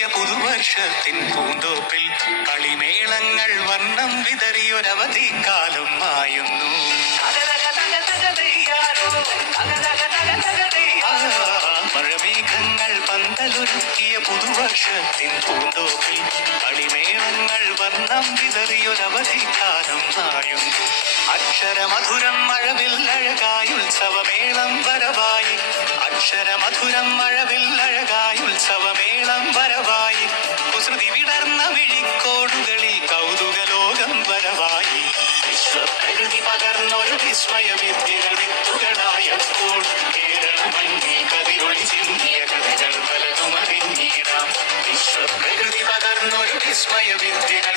പുതിയ പുതുവർഷത്തിൻ പൂന്തോപ്പിൽ കളിമേളങ്ങൾ വർണ്ണം വിതറിയൊരവധി കാലം മായുന്നു. മഴമേഘങ്ങൾ പന്തലൊരുക്കിയ പുതുവർഷത്തിൻ പൂന്തോപ്പിൽ കളിമേളങ്ങൾ വർണ്ണം വിതറിയൊരവധി കാലം മായുന്നു. അക്ഷരമധുരം മഴവില്ലഴകായുത്സവമേളം വരവായി. അക്ഷരമധുരം മഴവില്ലഴകായുത്സവമേളം വരവായി. കുസൃതി വിടർന്ന വിഴിക്കോടുകളിൽ കൗതുകലോകം വരവായി. വിശ്വപ്രകൃതി പകർന്നൊരു വിസ്മയ വിദ്യകൾ വിത്തുകളായപ്പോൾ കേരളമണ്ണിൽ കതിരൊളി ചിന്തിയ കഥകൾ പലതും അറിഞ്ഞിടാം. വിശ്വപ്രകൃതി പകർന്നൊരു വിസ്മയ വിദ്യകൾ